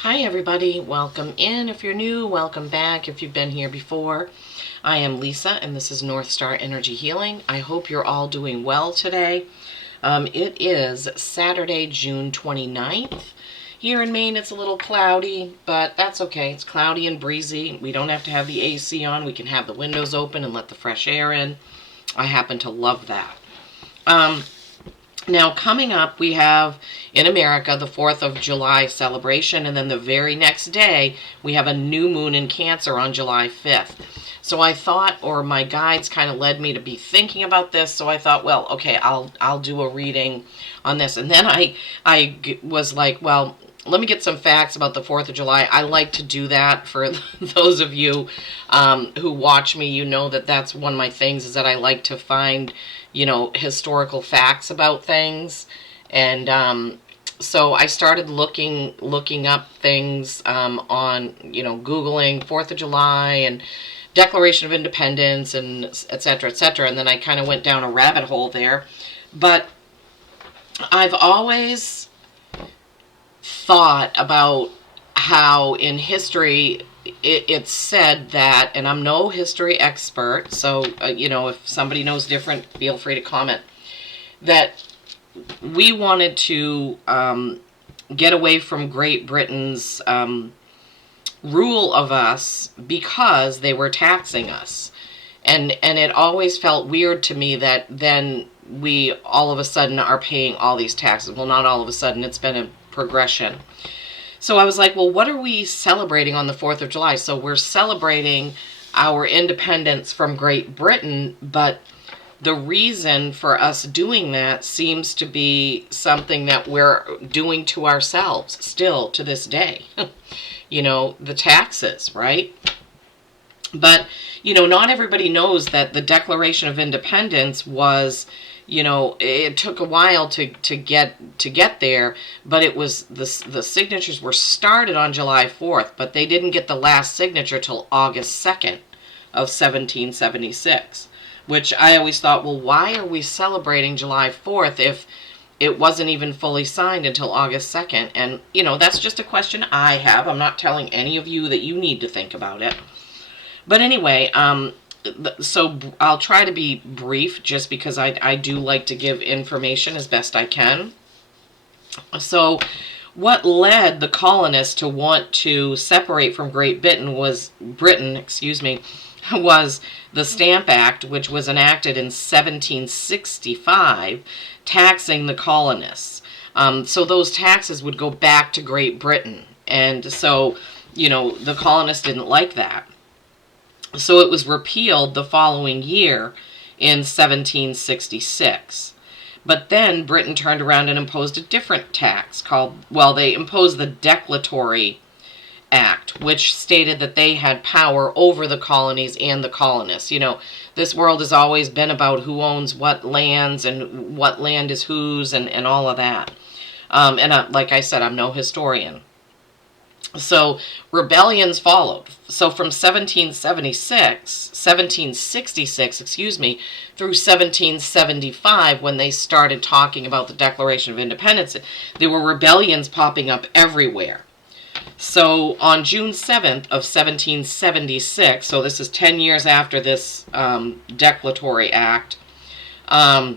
Hi everybody, welcome in if you're new, welcome back if you've been here before. I am Lisa and this is North Star Energy Healing. I hope you're all doing well today. It is Saturday, June 29th. Here in Maine it's a little cloudy, but that's okay. It's cloudy and breezy. We don't have to have the AC on. We can have the windows open and let the fresh air in. I happen to love that. Now, coming up, we have in America the 4th of July celebration, and then the very next day, we have a new moon in Cancer on July 5th. So I thought, or my guides kind of led me to be thinking about this, so I thought, well, okay, I'll do a reading on this. And then I was like, well, let me get some facts about the 4th of July. I like to do that for those of you who watch me. You know that that's one of my things, is that I like to find, historical facts about things. And so I started looking up things on, Googling 4th of July and Declaration of Independence and et cetera, et cetera. And then I kind of went down a rabbit hole there. But I've always thought about how in history it's said that, and I'm no history expert, so if somebody knows different, feel free to comment, that we wanted to get away from Great Britain's rule of us because they were taxing us. And it always felt weird to me that then we all of a sudden are paying all these taxes. Well, not all of a sudden, it's been a progression. So I was like, well, what are we celebrating on the 4th of July? So we're celebrating our independence from Great Britain, but the reason for us doing that seems to be something that we're doing to ourselves still to this day. The taxes, right? But, not everybody knows that the Declaration of Independence was, it took a while to get there, but it was the signatures were started on July 4th, but they didn't get the last signature till August 2nd of 1776, which I always thought, well, why are we celebrating July 4th if it wasn't even fully signed until August 2nd? And, that's just a question I have. I'm not telling any of you that you need to think about it. But anyway, so I'll try to be brief just because I do like to give information as best I can. So what led the colonists to want to separate from Great Britain was the Stamp Act, which was enacted in 1765, taxing the colonists. So those taxes would go back to Great Britain. And so, the colonists didn't like that. So it was repealed the following year in 1766. But then Britain turned around and imposed a different tax they imposed the Declaratory Act, which stated that they had power over the colonies and the colonists. This world has always been about who owns what lands and what land is whose and all of that. Like I said, I'm no historian. So rebellions followed. So from 1766, through 1775, when they started talking about the Declaration of Independence, there were rebellions popping up everywhere. So on June 7th of 1776, so this is 10 years after this Declaratory Act, that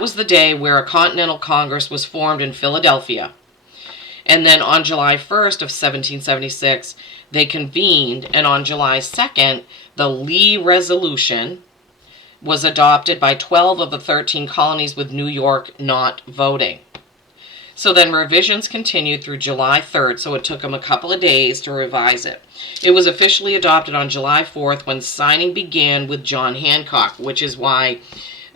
was the day where a Continental Congress was formed in Philadelphia. And then on July 1st of 1776, they convened, and on July 2nd, the Lee Resolution was adopted by 12 of the 13 colonies, with New York not voting. So then revisions continued through July 3rd, so it took them a couple of days to revise it. It was officially adopted on July 4th when signing began with John Hancock, which is why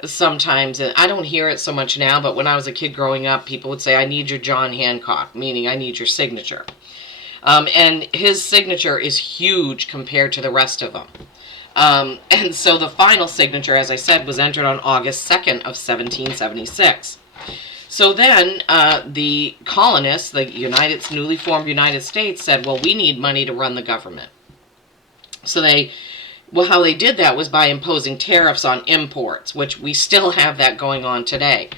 sometimes, I don't hear it so much now, but when I was a kid growing up, people would say, I need your John Hancock, meaning I need your signature. And his signature is huge compared to the rest of them. And so the final signature, as I said, was entered on August 2nd of 1776. So then the colonists, the newly formed United States, said, well, we need money to run the government. So how they did that was by imposing tariffs on imports, which we still have that going on today.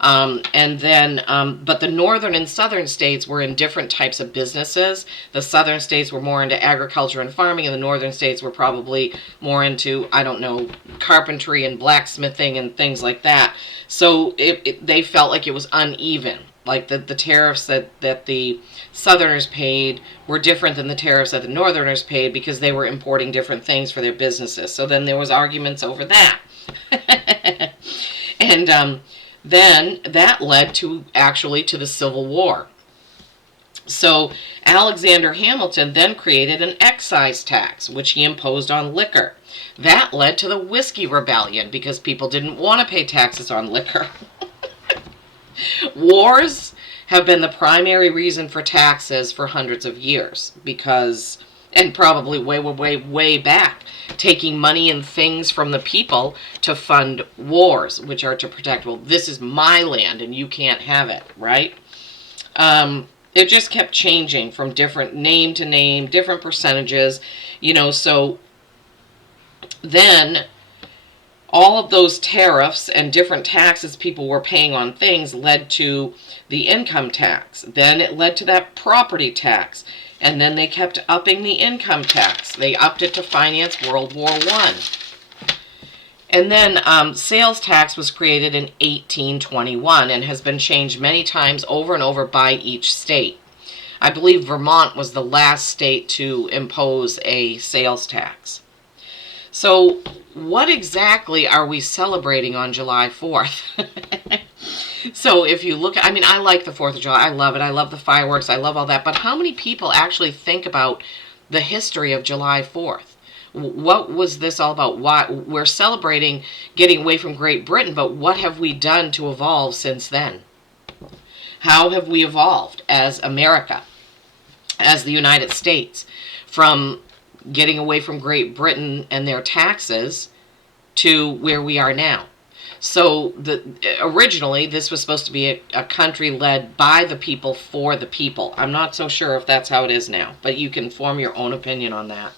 And then, but the northern and southern states were in different types of businesses. The southern states were more into agriculture and farming, and the northern states were probably more into, I don't know, carpentry and blacksmithing and things like that. So they felt like it was uneven. Like the tariffs that the southerners paid were different than the tariffs that the northerners paid because they were importing different things for their businesses. So then there was arguments over that. And then that led to actually to the Civil War. So Alexander Hamilton then created an excise tax, which he imposed on liquor. That led to the Whiskey Rebellion because people didn't want to pay taxes on liquor. Wars have been the primary reason for taxes for hundreds of years because, and probably way back, taking money and things from the people to fund wars, which are to protect, well, this is my land and you can't have it, right? It just kept changing from different name to name, different percentages, so then all of those tariffs and different taxes people were paying on things led to the income tax. Then it led to that property tax. And then they kept upping the income tax. They upped it to finance World War I. And then sales tax was created in 1821 and has been changed many times over and over by each state. I believe Vermont was the last state to impose a sales tax. So what exactly are we celebrating on July 4th? So if you look, I like the 4th of July. I love it. I love the fireworks. I love all that. But how many people actually think about the history of July 4th? What was this all about? Why we're celebrating getting away from Great Britain, but what have we done to evolve since then? How have we evolved as America, as the United States, from getting away from Great Britain and their taxes to where we are now? So originally this was supposed to be a country led by the people for the people. I'm not so sure if that's how it is now, but you can form your own opinion on that.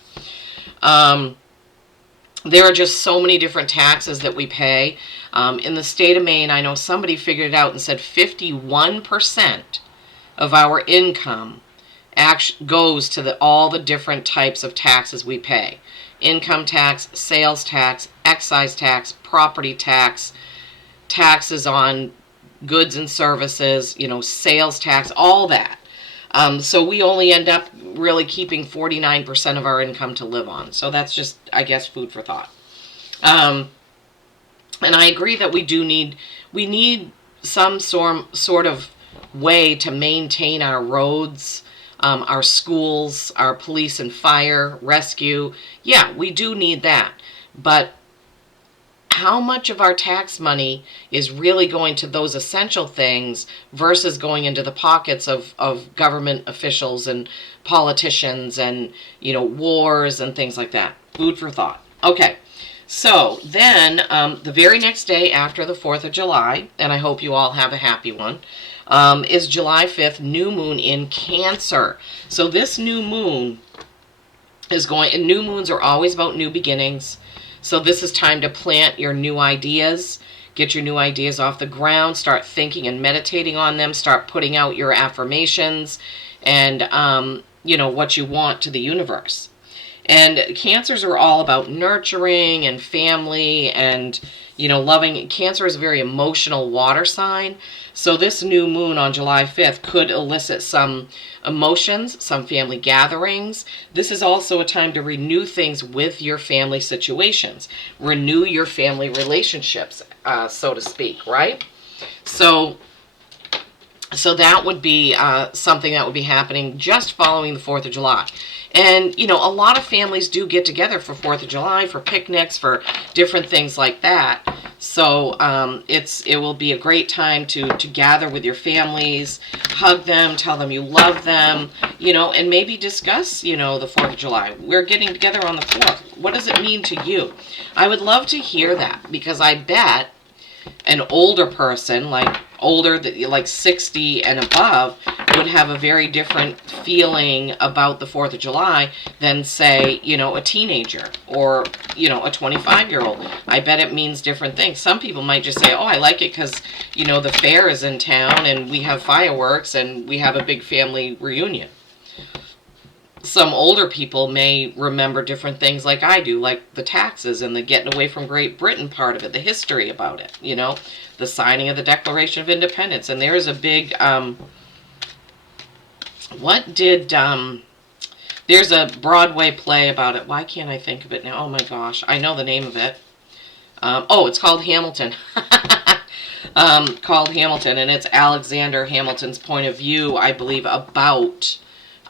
There are just so many different taxes that we pay. In the state of Maine, I know somebody figured it out and said 51% of our income goes to all the different types of taxes we pay. Income tax, sales tax, excise tax, property tax, taxes on goods and services, sales tax, all that. So we only end up really keeping 49% of our income to live on. So that's just, I guess, food for thought. And I agree that we need some sort of way to maintain our roads, our schools, our police and fire, rescue. Yeah, we do need that. But how much of our tax money is really going to those essential things versus going into the pockets of government officials and politicians and, wars and things like that? Food for thought. Okay. So then the very next day after the 4th of July, and I hope you all have a happy one, is July 5th, new moon in Cancer. So this new moon and new moons are always about new beginnings. So this is time to plant your new ideas, get your new ideas off the ground, start thinking and meditating on them, start putting out your affirmations and, what you want to the universe. And Cancers are all about nurturing and family and, loving. Cancer is a very emotional water sign. So this new moon on July 5th could elicit some emotions, some family gatherings. This is also a time to renew things with your family situations. Renew your family relationships, so to speak, right? So that would be something that would be happening just following the 4th of July. And, a lot of families do get together for 4th of July, for picnics, for different things like that. So it will be a great time to gather with your families, hug them, tell them you love them, and maybe discuss, the 4th of July. We're getting together on the 4th. What does it mean to you? I would love to hear that because I bet an older person, like older, like 60 and above, would have a very different feeling about the 4th of July than, say, you know, a teenager or, you know, a 25-year-old. I bet it means different things. Some people might just say, oh, I like it because, you know, the fair is in town and we have fireworks and we have a big family reunion. Some older people may remember different things like I do, like the taxes and the getting away from Great Britain part of it, the history about it, you know, the signing of the Declaration of Independence. And there is a big, there's a Broadway play about it. Why can't I think of it now? Oh my gosh, I know the name of it. Oh, it's called Hamilton. Called Hamilton, and it's Alexander Hamilton's point of view, I believe, about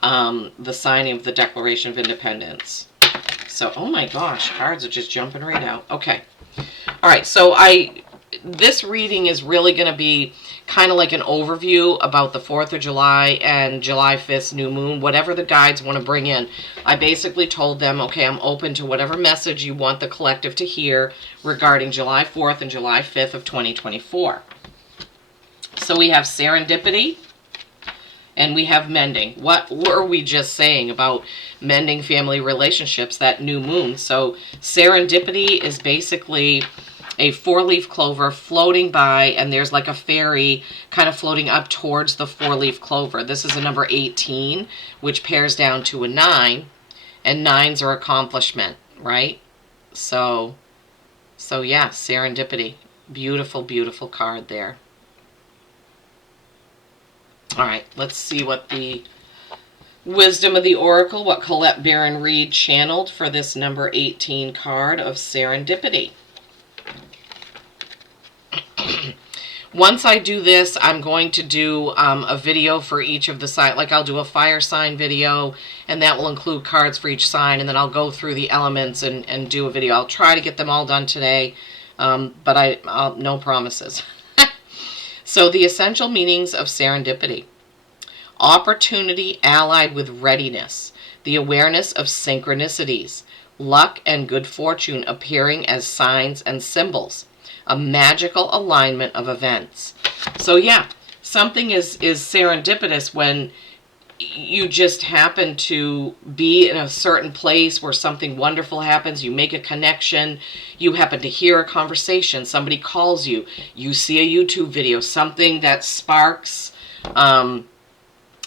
the signing of the Declaration of Independence. So, oh my gosh, cards are just jumping right out. Okay. All right, so this reading is really going to be kind of like an overview about the 4th of July and July 5th's new moon, whatever the guides want to bring in. I basically told them, okay, I'm open to whatever message you want the collective to hear regarding July 4th and July 5th of 2024. So we have serendipity and we have mending. What were we just saying about mending family relationships, that new moon? So serendipity is basically a 4-leaf clover floating by, and there's like a fairy kind of floating up towards the 4-leaf clover. This is a number 18, which pairs down to a 9, and 9s are accomplishment, right? So yeah, serendipity. Beautiful, beautiful card there. All right, let's see what the wisdom of the oracle, what Colette Baron Reed channeled for this number 18 card of serendipity. Once I do this, I'm going to do a video for each of the signs. Like I'll do a fire sign video, and that will include cards for each sign, and then I'll go through the elements and do a video. I'll try to get them all done today, but I'll no promises. So the essential meanings of serendipity. Opportunity allied with readiness. The awareness of synchronicities. Luck and good fortune appearing as signs and symbols. A magical alignment of events. So yeah, something is serendipitous when you just happen to be in a certain place where something wonderful happens. You make a connection. You happen to hear a conversation. Somebody calls you. You see a YouTube video. Something that sparks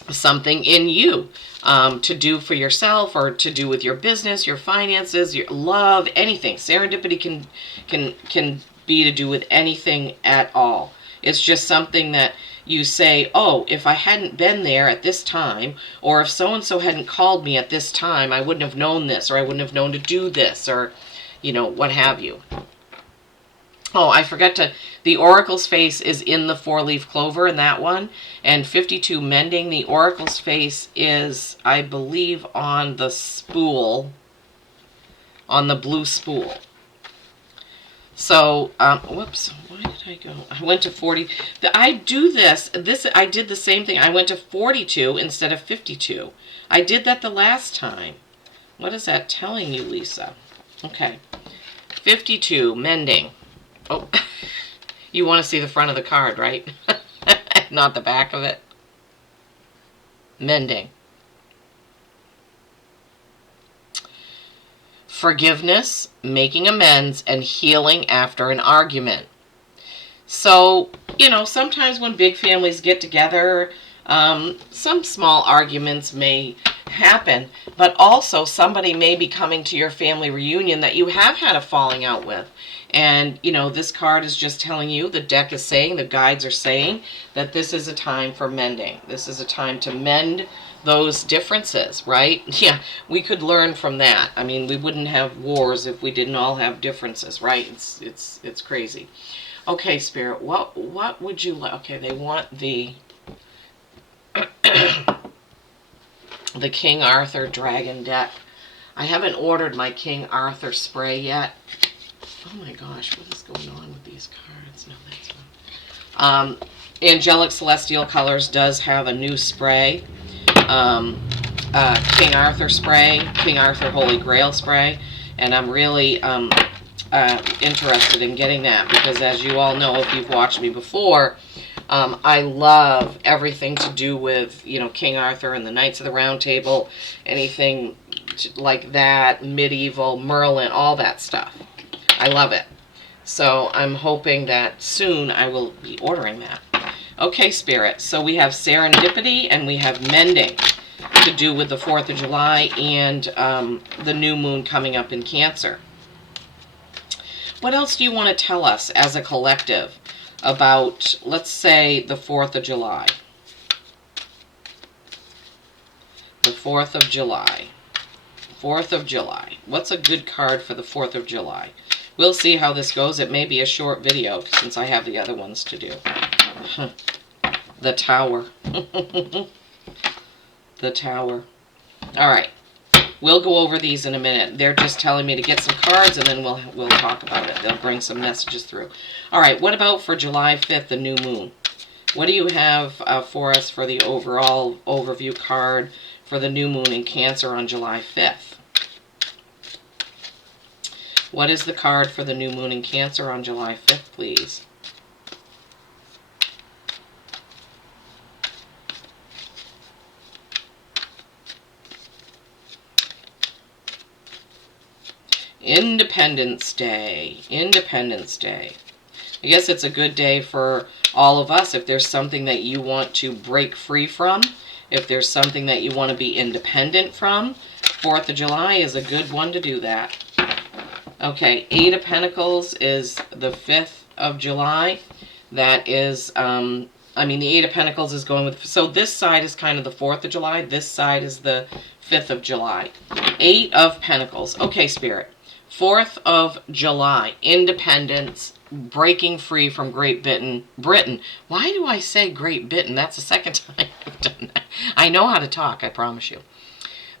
something in you to do for yourself or to do with your business, your finances, your love, anything. Serendipity can be to do with anything at all. It's just something that you say, oh, if I hadn't been there at this time, or if so-and-so hadn't called me at this time, I wouldn't have known this, or I wouldn't have known to do this, or, you know, what have you. Oh, I forgot to, the oracle's face is in the 4-leaf clover in that one, and 52 mending, the oracle's face is, I believe, on the spool, on the blue spool. So, whoops, why did I go? I went to 40. I do this, I did the same thing. I went to 42 instead of 52. I did that the last time. What is that telling you, Lisa? Okay. 52, mending. Oh, you want to see the front of the card, right? Not the back of it. Mending. Forgiveness, making amends, and healing after an argument. So, you know, sometimes when big families get together, some small arguments may happen, but also somebody may be coming to your family reunion that you have had a falling out with. And, you know, this card is just telling you, the deck is saying, the guides are saying, that this is a time for mending. This is a time to mend those differences, right? Yeah, we could learn from that. I mean, we wouldn't have wars if we didn't all have differences, right? It's crazy. Okay, Spirit, what would you like? Okay, they want the the King Arthur Dragon deck. I haven't ordered my King Arthur spray yet. Oh my gosh, what is going on with these cards? No, that's one. Angelic Celestial Colors does have a new spray. King Arthur spray, King Arthur Holy Grail spray, and I'm really interested in getting that, because as you all know, if you've watched me before, I love everything to do with, you know, King Arthur and the Knights of the Round Table, anything like that, medieval, Merlin, all that stuff. I love it. So I'm hoping that soon I will be ordering that. Okay, Spirit. So we have serendipity and we have mending to do with the 4th of July and the new moon coming up in Cancer. What else do you want to tell us as a collective about, let's say, the 4th of July? The 4th of July. 4th of July. What's a good card for the 4th of July? We'll see how this goes. It may be a short video since I have the other ones to do. The Tower. The Tower. All right. We'll go over these in a minute. They're just telling me to get some cards, and then we'll talk about it. They'll bring some messages through. All right. What about for July 5th, the new moon? What do you have for us for the overall overview card for the new moon in Cancer on July 5th? What is the card for the new moon in Cancer on July 5th, please? Independence Day. Independence Day. I guess it's a good day for all of us if there's something that you want to break free from, if there's something that you want to be independent from. 4th of July is a good one to do that. Okay, 8 of Pentacles is the 5th of July. That is, the 8 of Pentacles is going with, so this side is kind of the 4th of July. This side is the 5th of July. 8 of Pentacles. Okay, Spirit. 4th of July, independence, breaking free from Great Britain. Why do I say Great Britain? That's the second time I've done that. I know how to talk, I promise you.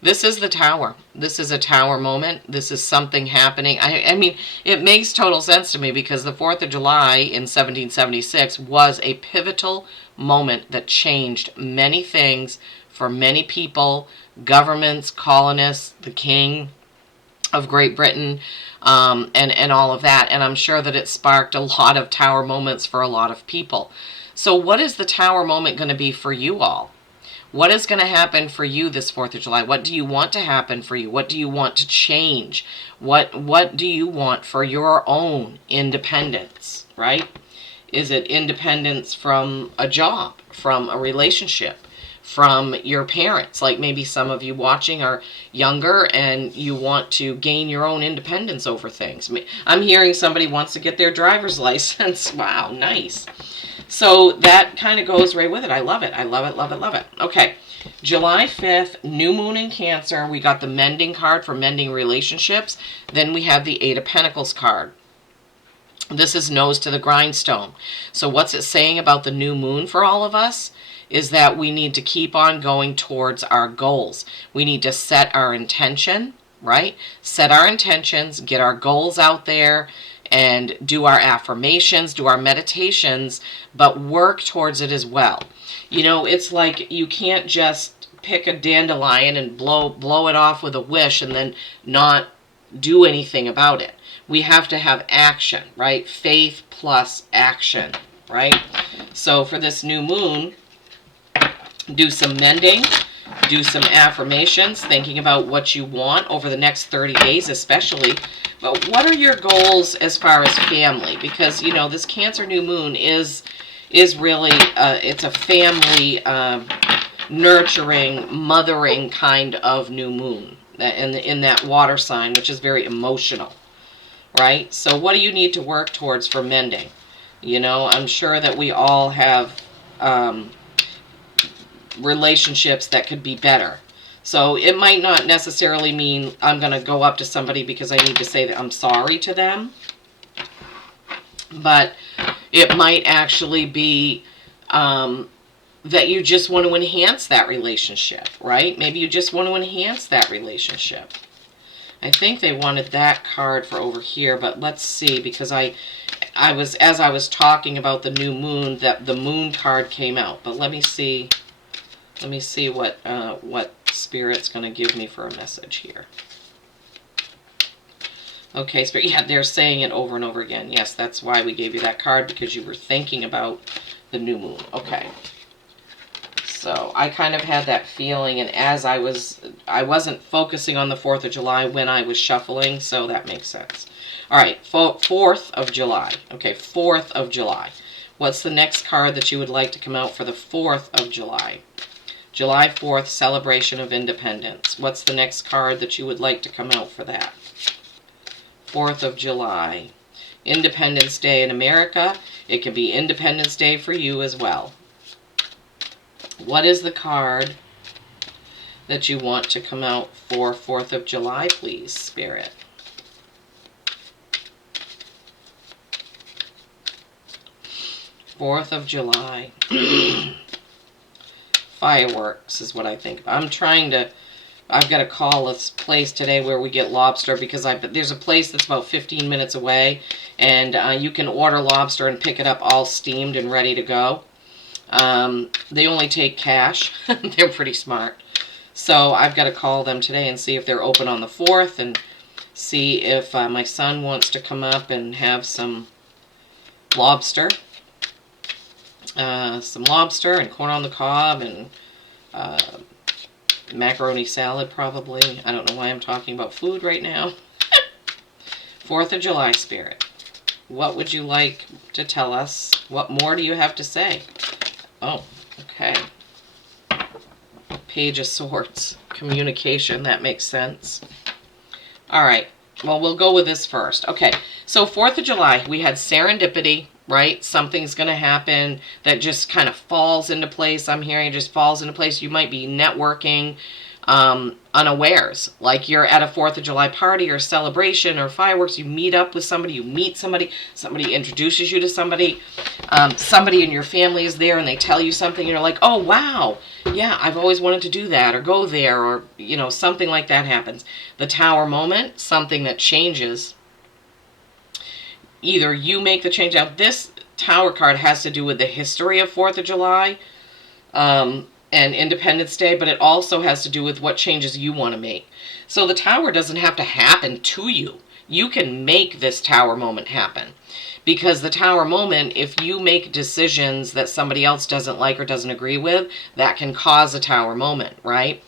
This is the Tower. This is a Tower moment. This is something happening. I mean, it makes total sense to me because the 4th of July in 1776 was a pivotal moment that changed many things for many people, governments, colonists, the king of Great Britain, and all of that. And I'm sure that it sparked a lot of Tower moments for a lot of people. So what is the Tower moment going to be for you all? What is going to happen for you this 4th of July? What do you want to happen for you? What do you want to change? What do you want for your own independence, right? Is it independence from a job, from a relationship, from your parents? Like maybe some of you watching are younger and you want to gain your own independence over things. I'm hearing somebody wants to get their driver's license. Wow, nice. So that kind of goes right with it. I love it. I love it, love it, love it. Okay, July 5th, new moon in Cancer. We got the mending card for mending relationships. Then we have the 8 of Pentacles card. This is nose to the grindstone. So what's it saying about the new moon for all of us? Is that we need to keep on going towards our goals. We need to set our intention, right? Set our intentions, get our goals out there, and do our affirmations, do our meditations, but work towards it as well. You know, it's like you can't just pick a dandelion and blow it off with a wish and then not do anything about it. We have to have action, right? Faith plus action, right? So for this new moon, do some mending, do some affirmations, thinking about what you want over the next 30 days especially. But what are your goals as far as family? Because, you know, this Cancer new moon is really, it's a family nurturing, mothering kind of new moon in that water sign, which is very emotional, right? So what do you need to work towards for mending? You know, I'm sure that we all have relationships that could be better. So it might not necessarily mean I'm going to go up to somebody because I need to say that I'm sorry to them. But it might actually be that you just want to enhance that relationship, right? Maybe you just want to enhance that relationship. I think they wanted that card for over here, but let's see, because as I was talking about the new moon, that the moon card came out. But let me see what Spirit's going to give me for a message here. Okay, so yeah, they're saying it over and over again. Yes, that's why we gave you that card, because you were thinking about the new moon. Okay. So I kind of had that feeling, and as I wasn't focusing on the 4th of July when I was shuffling, so that makes sense. All right, 4th of July. Okay, 4th of July. What's the next card that you would like to come out for the 4th of July? July 4th, celebration of independence. What's the next card that you would like to come out for that? 4th of July. Independence Day in America. It can be Independence Day for you as well. What is the card that you want to come out for 4th of July, please, Spirit? Fourth of July. Fireworks is what I think. I've got to call this place today where we get lobster, because there's a place that's about 15 minutes away, and you can order lobster and pick it up all steamed and ready to go. They only take cash. They're pretty smart. So I've got to call them today and see if they're open on the 4th, and see if my son wants to come up and have some lobster. Some lobster and corn on the cob and macaroni salad, probably. I don't know why I'm talking about food right now. 4th of July, Spirit. What would you like to tell us? What more do you have to say? Oh, okay. Page of Swords. Communication, that makes sense. All right. Well, we'll go with this first. Okay. So 4th of July, we had serendipity, right? Something's going to happen that just kind of falls into place. I'm hearing it just falls into place. You might be networking unawares. Like you're at a 4th of July party or celebration or fireworks. You meet up with somebody. You meet somebody. Somebody introduces you to somebody. Somebody in your family is there and they tell you something. And you're like, oh, wow. Yeah, I've always wanted to do that or go there, or, you know, something like that happens. The Tower moment, something that changes. Either you make the change. Now, this Tower card has to do with the history of 4th of July and Independence Day, but it also has to do with what changes you want to make. So the Tower doesn't have to happen to you. You can make this Tower moment happen. Because the Tower moment, if you make decisions that somebody else doesn't like or doesn't agree with, that can cause a Tower moment, right?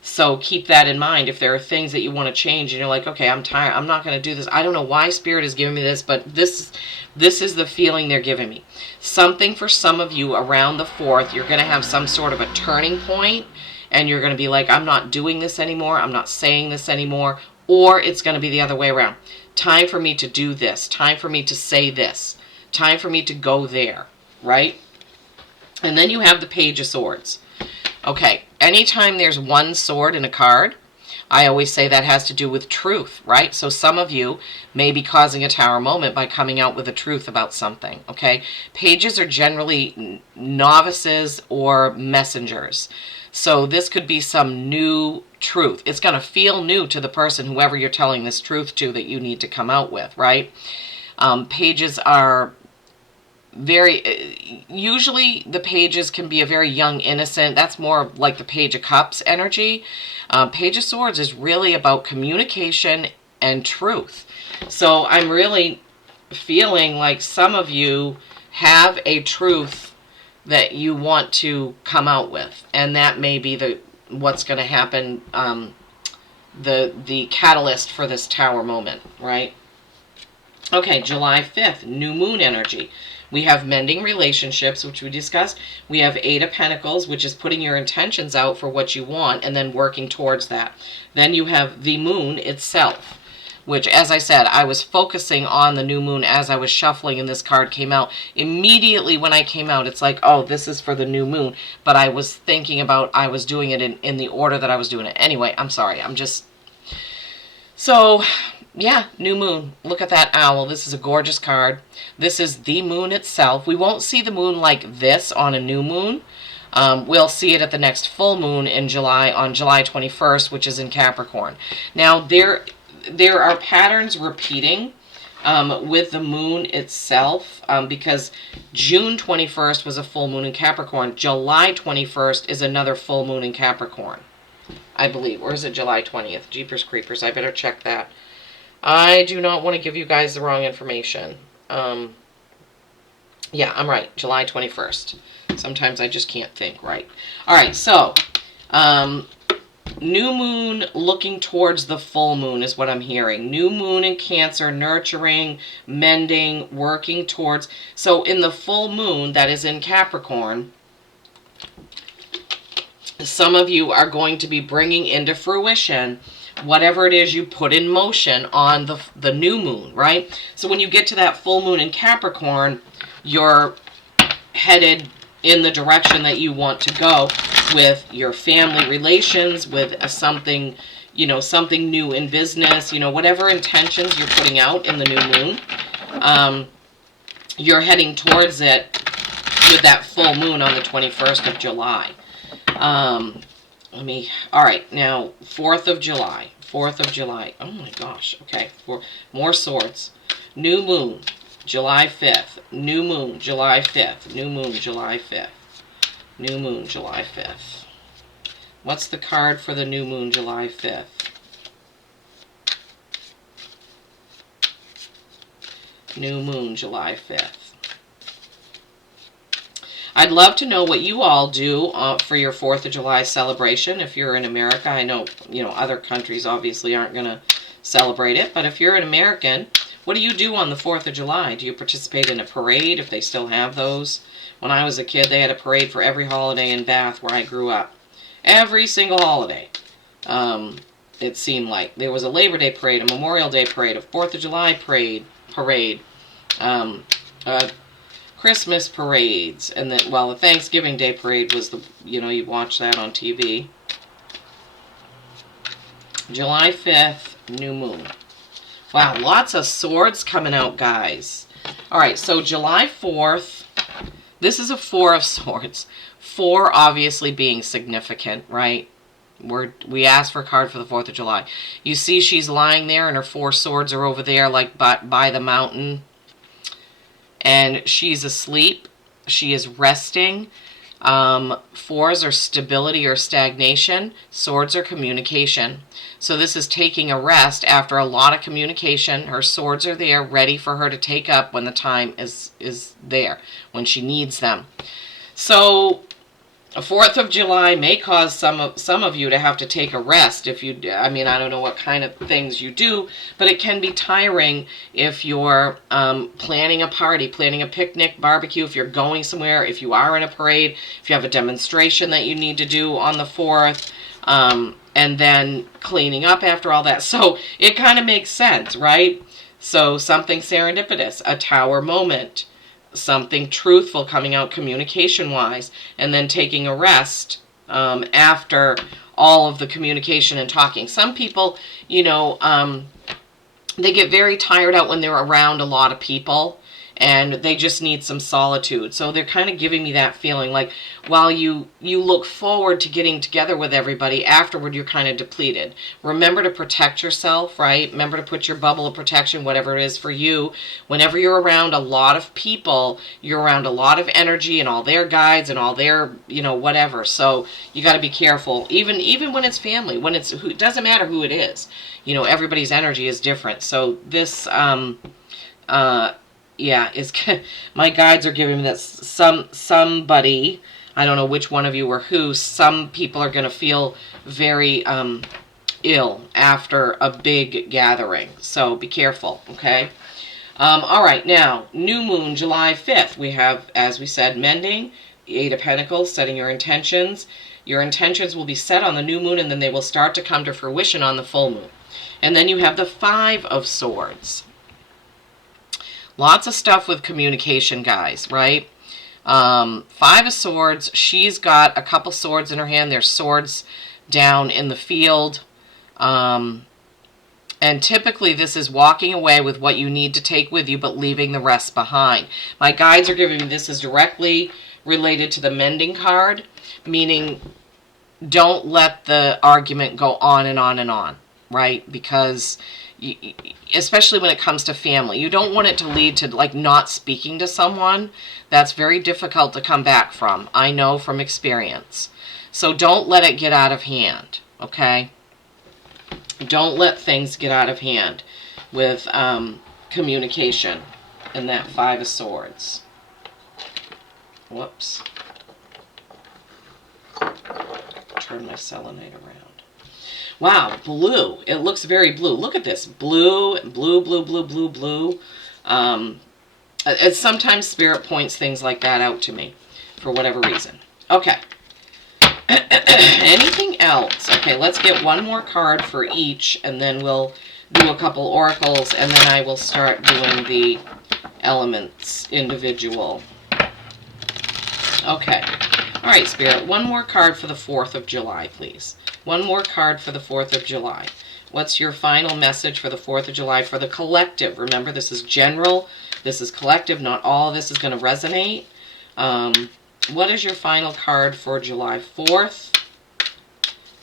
So keep that in mind. If there are things that you want to change and you're like, okay, I'm tired, I'm not going to do this. I don't know why Spirit is giving me this, but this is the feeling they're giving me. Something for some of you around the 4th, you're going to have some sort of a turning point, and you're going to be like, I'm not doing this anymore. I'm not saying this anymore. Or it's going to be the other way around. Time for me to do this. Time for me to say this. Time for me to go there, right? And then you have the Page of Swords. Okay, anytime there's one sword in a card, I always say that has to do with truth, right? So some of you may be causing a Tower moment by coming out with the truth about something, okay? Pages are generally novices or messengers. So this could be some new truth. It's going to feel new to the person, whoever you're telling this truth to, that you need to come out with, right? Pages are usually the pages can be a very young innocent. That's more like the Page of Cups energy. Page of Swords is really about communication and truth. So I'm really feeling like some of you have a truth that you want to come out with, and that may be what's going to happen, the catalyst for this Tower moment, right? Okay, July 5th, new moon energy. We have mending relationships, which we discussed. We have 8 of Pentacles, which is putting your intentions out for what you want and then working towards that. Then you have the moon itself, which, as I said, I was focusing on the new moon as I was shuffling and this card came out. Immediately when I came out, it's like, oh, this is for the new moon. But I was thinking about, I was doing it in the order that I was doing it. Anyway, I'm sorry. So, yeah, new moon. Look at that owl. This is a gorgeous card. This is the moon itself. We won't see the moon like this on a new moon. We'll see it at the next full moon in July, on July 21st, which is in Capricorn. Now, there are patterns repeating with the moon itself, because June 21st was a full moon in Capricorn. July 21st is another full moon in Capricorn, I believe. Or is it July 20th? Jeepers creepers, I better check that. I do not want to give you guys the wrong information. Yeah, I'm right. July 21st. Sometimes I just can't think right. All right, so new moon looking towards the full moon is what I'm hearing. New moon in Cancer, nurturing, mending, working towards. So in the full moon that is in Capricorn, some of you are going to be bringing into fruition whatever it is you put in motion on the new moon, right? So when you get to that full moon in Capricorn, you're headed in the direction that you want to go with your family relations, with something, something new in business, whatever intentions you're putting out in the new moon, you're heading towards it with that full moon on the 21st of July. All right, now, 4th of July. 4th of July. Oh my gosh, okay, more swords. New moon, July 5th. New moon, July 5th. New moon, July 5th. New moon, July 5th. What's the card for the new moon, July 5th? New moon, July 5th. I'd love to know what you all do for your 4th of July celebration. If you're in America, I know, other countries obviously aren't going to celebrate it. But if you're an American, what do you do on the 4th of July? Do you participate in a parade, if they still have those? When I was a kid, they had a parade for every holiday in Bath where I grew up. Every single holiday. It seemed like. There was a Labor Day parade, a Memorial Day parade, a 4th of July parade, Christmas parades, and then, well, the Thanksgiving Day parade was you watch that on TV. July 5th, new moon. Wow, lots of swords coming out, guys. All right, so July 4th, this is a 4 of swords. 4 obviously being significant, right? We asked for a card for the 4th of July. You see she's lying there and her 4 swords are over there, like by the mountain. And she's asleep. She is resting. 4s are stability or stagnation. Swords are communication. So this is taking a rest after a lot of communication. Her swords are there, ready for her to take up when the time is there, when she needs them. So a 4th of July may cause some of you to have to take a rest. I don't know what kind of things you do, but it can be tiring if you're planning a party, planning a picnic, barbecue, if you're going somewhere, if you are in a parade, if you have a demonstration that you need to do on the 4th, and then cleaning up after all that. So it kind of makes sense, right? So something serendipitous, a tower moment, something truthful coming out communication-wise, and then taking a rest after all of the communication and talking. Some people, they get very tired out when they're around a lot of people, and they just need some solitude. So they're kind of giving me that feeling like while you look forward to getting together with everybody, afterward you're kind of depleted. Remember to protect yourself, right? Remember to put your bubble of protection, whatever it is for you. Whenever you're around a lot of people, you're around a lot of energy and all their guides and all their, whatever. So you got to be careful. Even when it's family, it doesn't matter who it is. Everybody's energy is different. So this, yeah, my guides are giving me that somebody, I don't know which one of you or who, some people are going to feel very ill after a big gathering. So be careful, okay? All right, now, new moon, July 5th. We have, as we said, mending, the 8 of Pentacles, setting your intentions. Your intentions will be set on the new moon, and then they will start to come to fruition on the full moon. And then you have the 5 of Swords. Lots of stuff with communication, guys, right? 5 of Swords. She's got a couple swords in her hand. There's swords down in the field. And typically this is walking away with what you need to take with you, but leaving the rest behind. My guides are giving me this is directly related to the mending card, meaning don't let the argument go on and on and on, right? Because especially when it comes to family, you don't want it to lead to like not speaking to someone. That's very difficult to come back from. I know from experience. So don't let it get out of hand, okay? Don't let things get out of hand. with communication in that Five of Swords. Whoops. Turn my selenite around. Wow, blue. It looks very blue. Look at this. Blue, blue, blue, blue, blue, blue. Sometimes Spirit points things like that out to me for whatever reason. Okay. Anything else? Okay, let's get one more card for each, and then we'll do a couple oracles, and then I will start doing the elements individual. Okay. All right, Spirit, one more card for the 4th of July, please. One more card for the 4th of July. What's your final message for the 4th of July for the collective? Remember, this is general. This is collective. Not all of this is going to resonate. What is your final card for July 4th?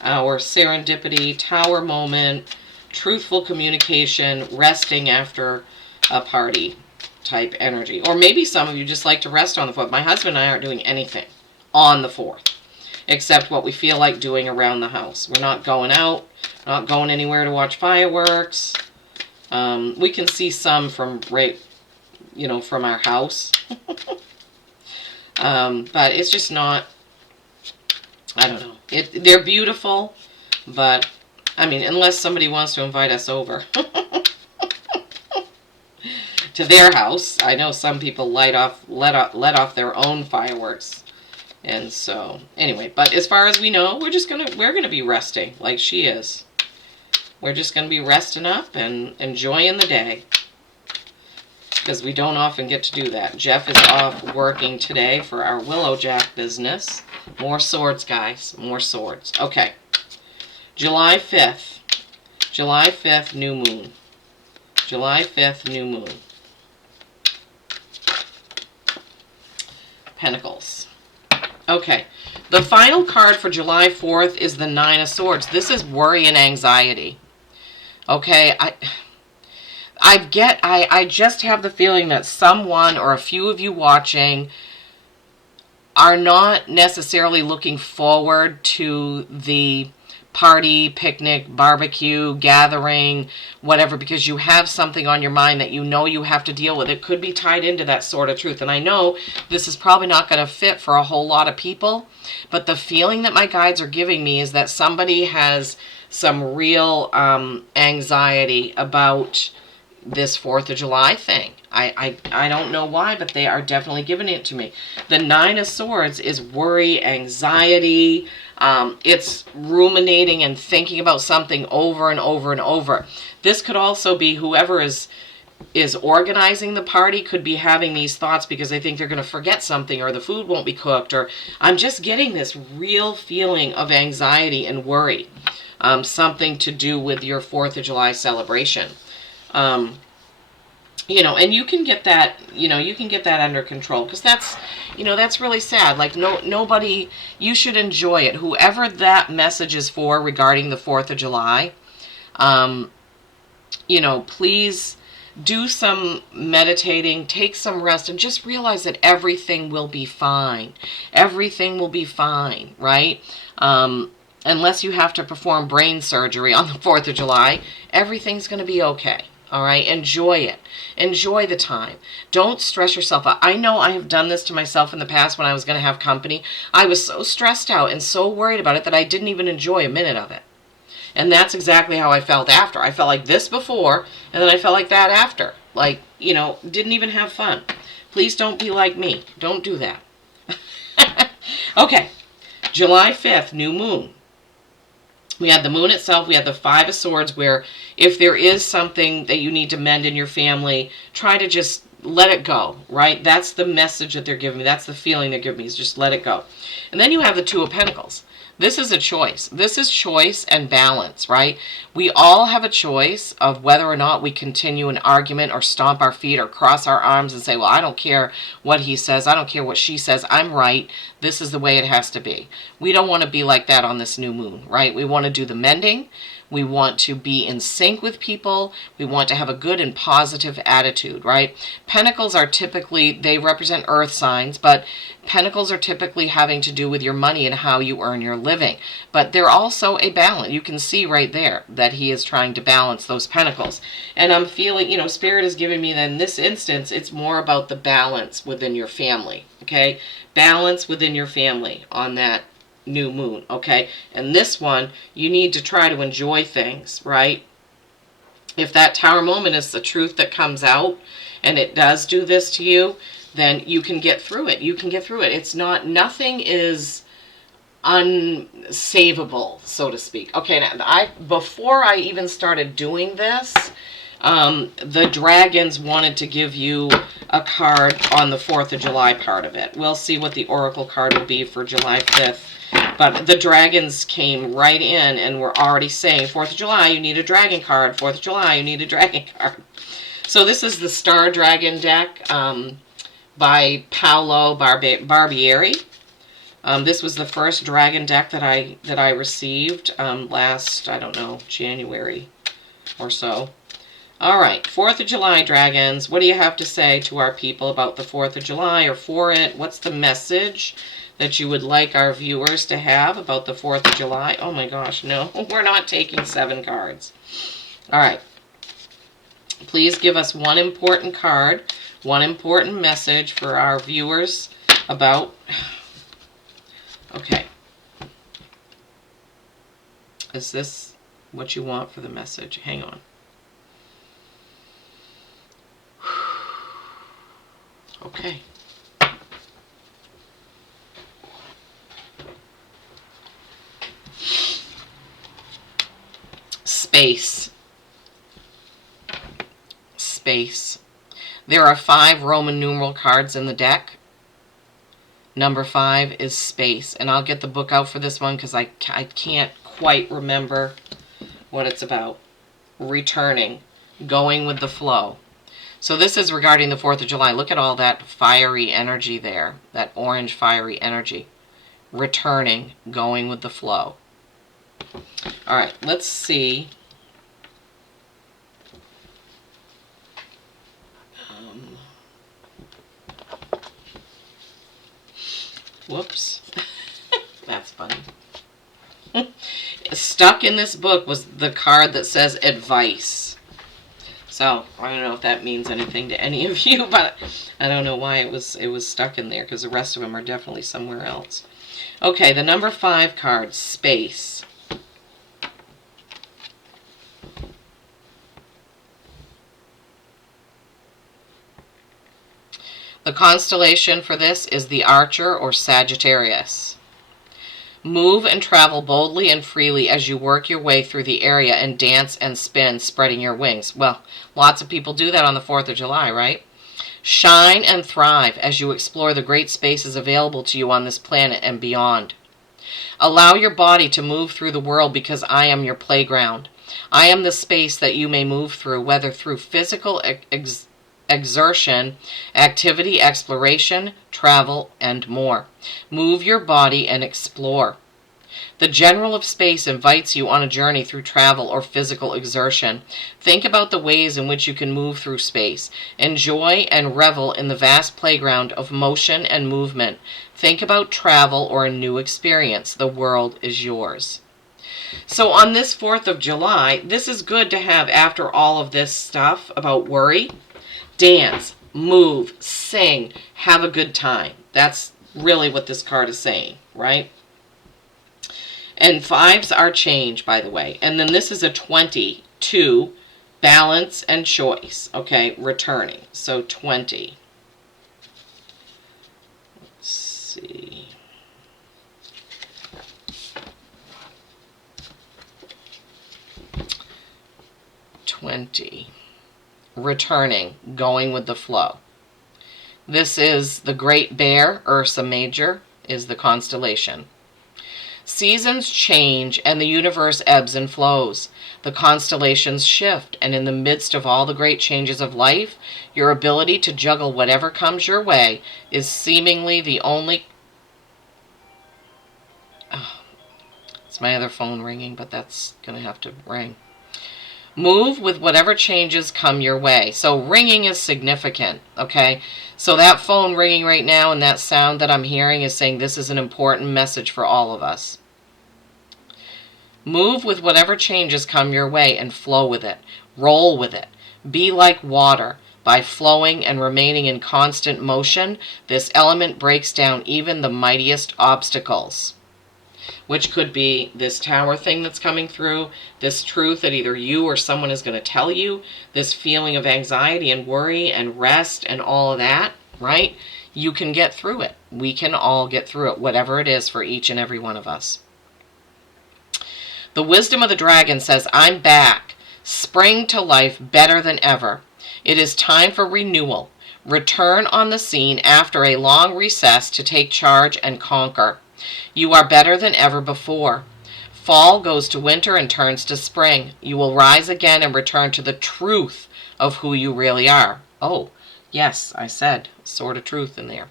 Our serendipity, tower moment, truthful communication, resting after a party type energy. Or maybe some of you just like to rest on the 4th. My husband and I aren't doing anything on the 4th, except what we feel like doing around the house. We're not going out, not going anywhere to watch fireworks. We can see some from from our house. But it's just not, I don't know. They're beautiful, but, I mean, unless somebody wants to invite us over to their house. I know some people let off their own fireworks. And so, anyway, but as far as we know, we're gonna be resting like she is. We're just gonna be resting up and enjoying the day, because we don't often get to do that. Jeff is off working today for our Willowjack business. More swords, guys. More swords. Okay. July 5th. July 5th, new moon. July 5th, new moon. Pentacles. Okay. The final card for July 4th is the Nine of Swords. This is worry and anxiety. Okay. I just have the feeling that someone or a few of you watching are not necessarily looking forward to the party, picnic, barbecue, gathering, whatever, because you have something on your mind that you know you have to deal with. It could be tied into that sort of truth. And I know this is probably not going to fit for a whole lot of people, but the feeling that my guides are giving me is that somebody has some real anxiety about this 4th of July thing. I don't know why, but they are definitely giving it to me. The Nine of Swords is worry, anxiety. It's ruminating and thinking about something over and over and over. This could also be whoever is organizing the party could be having these thoughts because they think they're going to forget something, or the food won't be cooked, or I'm just getting this real feeling of anxiety and worry. Something to do with your 4th of July celebration. And you can get that, you can get that under control, because that's really sad. Like, nobody, you should enjoy it. Whoever that message is for regarding the 4th of July, please do some meditating, take some rest, and just realize that everything will be fine. Everything will be fine, right? Unless you have to perform brain surgery on the 4th of July, everything's going to be okay. All right, enjoy it. Enjoy the time. Don't stress yourself out. I know I have done this to myself in the past when I was going to have company. I was so stressed out and so worried about it that I didn't even enjoy a minute of it. And that's exactly how I felt after. I felt like this before, and then I felt like that after. Like, didn't even have fun. Please don't be like me. Don't do that. Okay, July 5th, new moon. We had the moon itself. We had the Five of Swords, where if there is something that you need to mend in your family, try to just let it go, right? That's the message that they're giving me. That's the feeling they're giving me, is just let it go. And then you have the Two of Pentacles. This is a choice. This is choice and balance, right? We all have a choice of whether or not we continue an argument or stomp our feet or cross our arms and say, well, I don't care what he says. I don't care what she says. I'm right. This is the way it has to be. We don't want to be like that on this new moon, right? We want to do the mending. We want to be in sync with people. We want to have a good and positive attitude, right? Pentacles are typically, they represent earth signs, but pentacles are typically having to do with your money and how you earn your living. living. But they're also a balance. You can see right there that he is trying to balance those pentacles. And I'm feeling, Spirit is giving me that in this instance, it's more about the balance within your family, okay? Balance within your family on that new moon, okay? And this one, you need to try to enjoy things, right? If that Tower moment is the truth that comes out, and it does do this to you, then you can get through it. You can get through it. It's not, nothing is unsavable, so to speak. Okay, now before I even started doing this, the dragons wanted to give you a card on the 4th of July part of it. We'll see what the oracle card will be for July 5th. But the dragons came right in and were already saying, 4th of July, you need a dragon card. 4th of July, you need a dragon card. So this is the Star Dragon deck by Paolo Barbieri. This was the first dragon deck that I received last, I don't know, January or so. All right, 4th of July, dragons. What do you have to say to our people about the 4th of July or for it? What's the message that you would like our viewers to have about the 4th of July? Oh my gosh, no, we're not taking 7 cards. All right. Please give us one important card, one important message for our viewers about... Okay. Is this what you want for the message? Hang on. Okay. Space. Space. There are 5 Roman numeral cards in the deck. Number 5 is space. And I'll get the book out for this one because I can't quite remember what it's about. Returning. Going with the flow. So this is regarding the 4th of July. Look at all that fiery energy there. That orange fiery energy. Returning. Going with the flow. All right. Let's see. Whoops. That's funny. Stuck in this book was the card that says advice. So, I don't know if that means anything to any of you, but I don't know why it was stuck in there, because the rest of them are definitely somewhere else. Okay, the number 5 card, space. The constellation for this is the Archer or Sagittarius. Move and travel boldly and freely as you work your way through the area and dance and spin, spreading your wings. Well, lots of people do that on the 4th of July, right? Shine and thrive as you explore the great spaces available to you on this planet and beyond. Allow your body to move through the world because I am your playground. I am the space that you may move through, whether through physical exertion, activity, exploration, travel, and more. Move your body and explore. The General of Space invites you on a journey through travel or physical exertion. Think about the ways in which you can move through space. Enjoy and revel in the vast playground of motion and movement. Think about travel or a new experience. The world is yours. So on this 4th of July, this is good to have after all of this stuff about worry. Dance, move, sing, have a good time. That's really what this card is saying, right? And 5s are change, by the way. And then this is a 22, balance and choice, okay, returning. So 20. Let's see. Returning, going with the flow. This is the Great Bear, Ursa Major, is the constellation. Seasons change and the universe ebbs and flows. The constellations shift, and in the midst of all the great changes of life, your ability to juggle whatever comes your way is seemingly the only... Oh, it's my other phone ringing, but that's going to have to ring. Move with whatever changes come your way. So ringing is significant, okay? So that phone ringing right now and that sound that I'm hearing is saying this is an important message for all of us. Move with whatever changes come your way and flow with it. Roll with it. Be like water. By flowing and remaining in constant motion, this element breaks down even the mightiest obstacles, which could be this tower thing that's coming through, this truth that either you or someone is going to tell you, this feeling of anxiety and worry and rest and all of that, right? You can get through it. We can all get through it, whatever it is for each and every one of us. The wisdom of the dragon says, I'm back. Spring to life better than ever. It is time for renewal. Return on the scene after a long recess to take charge and conquer. You are better than ever before. Fall goes to winter and turns to spring. You will rise again and return to the truth of who you really are. Oh, yes, I said sort of truth in there.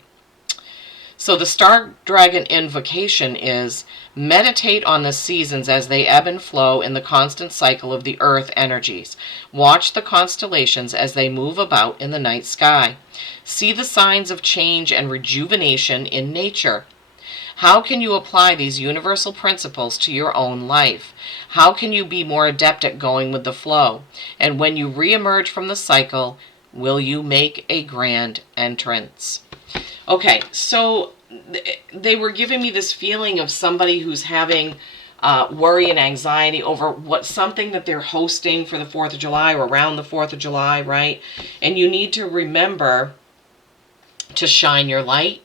So the Star Dragon invocation is, meditate on the seasons as they ebb and flow in the constant cycle of the earth energies. Watch the constellations as they move about in the night sky. See the signs of change and rejuvenation in nature. How can you apply these universal principles to your own life? How can you be more adept at going with the flow? And when you reemerge from the cycle, will you make a grand entrance? Okay, so they were giving me this feeling of somebody who's having worry and anxiety over something that they're hosting for the 4th of July or around the 4th of July, right? And you need to remember to shine your light,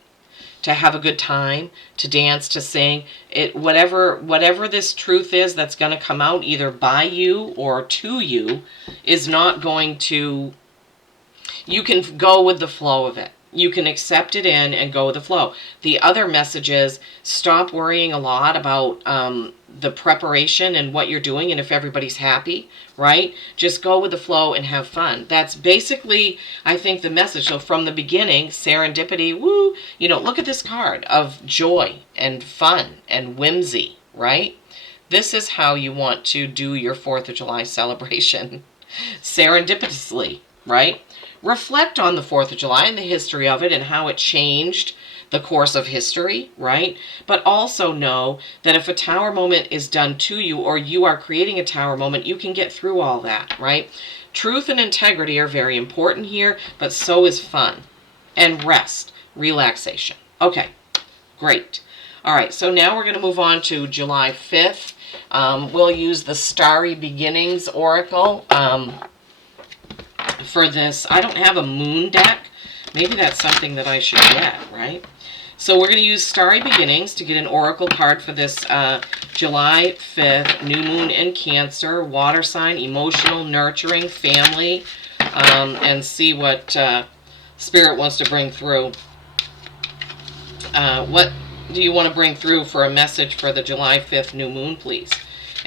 to have a good time, to dance, to sing. Whatever this truth is that's going to come out either by you or to you is not going to, you can go with the flow of it. You can accept it in and go with the flow. The other message is stop worrying a lot about the preparation and what you're doing and if everybody's happy, right? Just go with the flow and have fun. That's basically, I think, the message. So from the beginning, serendipity, woo, look at this card of joy and fun and whimsy, right? This is how you want to do your 4th of July celebration. Serendipitously, right? Reflect on the 4th of July and the history of it and how it changed the course of history, right? But also know that if a tower moment is done to you or you are creating a tower moment, you can get through all that, right? Truth and integrity are very important here, but so is fun and rest, relaxation. Okay, great. All right, so now we're going to move on to July 5th. We'll use the Starry Beginnings Oracle. For this, I don't have a moon deck. Maybe that's something that I should get, right? So we're going to use Starry Beginnings to get an oracle card for this July 5th, new moon in Cancer, water sign, emotional, nurturing, family, and see what Spirit wants to bring through. What do you want to bring through for a message for the July 5th new moon, please?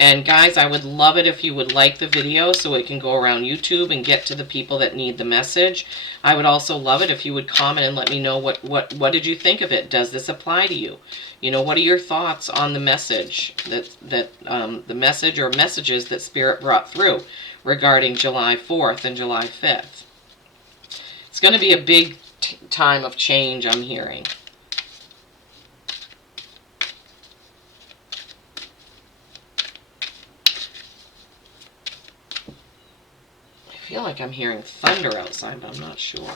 And guys, I would love it if you would like the video so it can go around YouTube and get to the people that need the message. I would also love it if you would comment and let me know what did you think of it? Does this apply to you? What are your thoughts on the message the message or messages that Spirit brought through regarding July 4th and July 5th? It's going to be a big time of change, I'm hearing. I feel like I'm hearing thunder outside, but I'm not sure.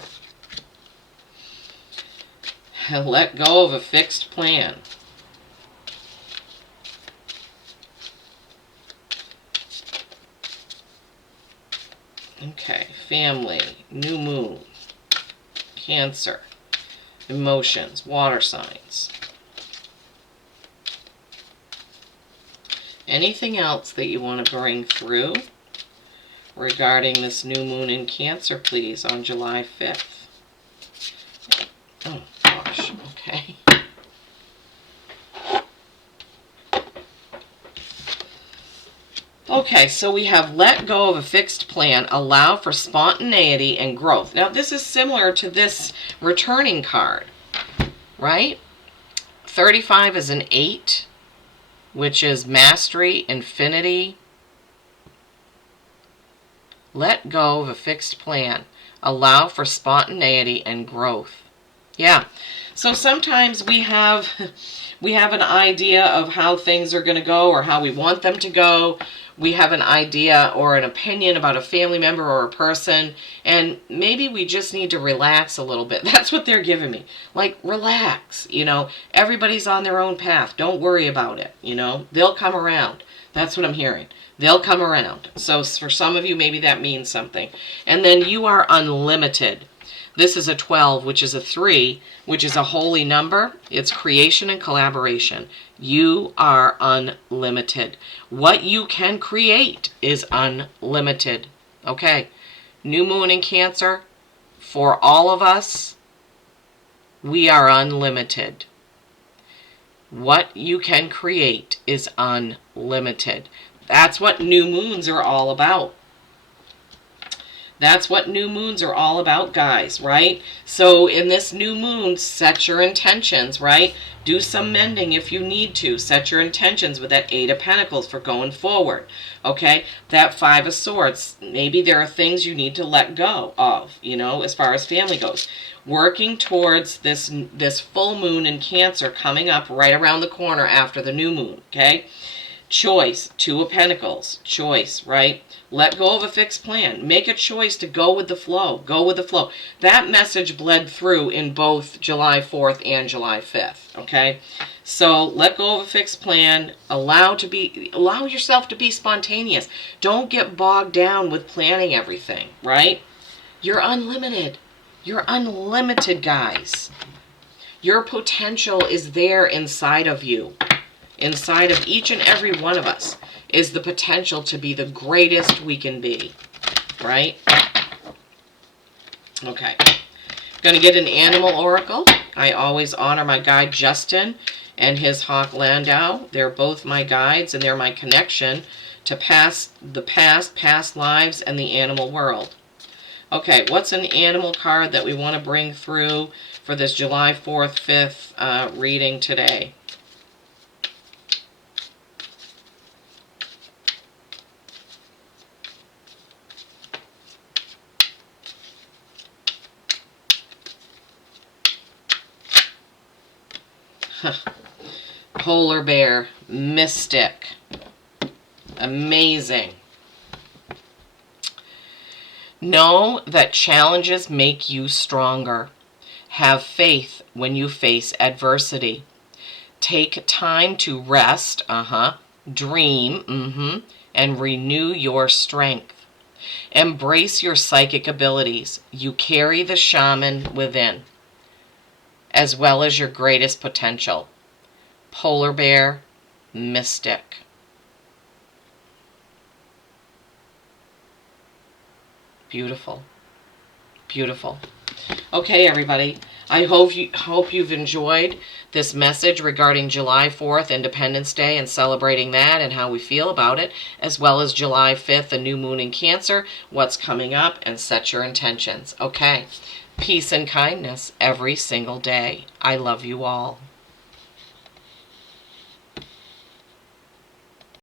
Let go of a fixed plan. Okay, family, new moon, Cancer, emotions, water signs. Anything else that you want to bring through regarding this new moon in Cancer, please, on July 5th. Oh, gosh, okay. Okay, so we have let go of a fixed plan, allow for spontaneity and growth. Now, this is similar to this returning card, right? 35 is an 8, which is mastery, infinity. Let go of a fixed plan. Allow for spontaneity and growth. Yeah. So sometimes we have an idea of how things are going to go or how we want them to go. We have an idea or an opinion about a family member or a person, and maybe we just need to relax a little bit. That's what they're giving me. Like, relax, Everybody's on their own path. Don't worry about it, They'll come around. That's what I'm hearing. They'll come around. So for some of you, maybe that means something. And then you are unlimited. This is a 12, which is a 3, which is a holy number. It's creation and collaboration. You are unlimited. What you can create is unlimited. Okay. New moon in Cancer. For all of us, we are unlimited. What you can create is unlimited. That's what new moons are all about. That's what new moons are all about, guys, right? So in this new moon, set your intentions, right? Do some mending if you need to. Set your intentions with that 8 of Pentacles for going forward, okay? That 5 of Swords, maybe there are things you need to let go of, as far as family goes. Working towards this full moon in Cancer coming up right around the corner after the new moon, okay? Choice, 2 of Pentacles, choice, right? Let go of a fixed plan. Make a choice to go with the flow. Go with the flow. That message bled through in both July 4th and July 5th, okay? So let go of a fixed plan. Allow yourself to be spontaneous. Don't get bogged down with planning everything, right? You're unlimited. You're unlimited, guys. Your potential is there inside of you. Inside of each and every one of us is the potential to be the greatest we can be, right? Okay. Going to get an animal oracle. I always honor my guide Justin and his hawk Landau. They're both my guides, and they're my connection to the past lives, and the animal world. Okay, what's an animal card that we want to bring through for this July 4th, 5th reading today? Polar bear, mystic, amazing. Know that challenges make you stronger. Have faith when you face adversity. Take time to rest, dream, and renew your strength. Embrace your psychic abilities. You carry the shaman within, as well as your greatest potential. Polar bear, mystic. Beautiful. Beautiful. Okay, everybody. I hope you've enjoyed this message regarding July 4th, Independence Day, and celebrating that and how we feel about it, as well as July 5th, the new moon in Cancer, what's coming up, and set your intentions. Okay. Peace and kindness every single day. I love you all.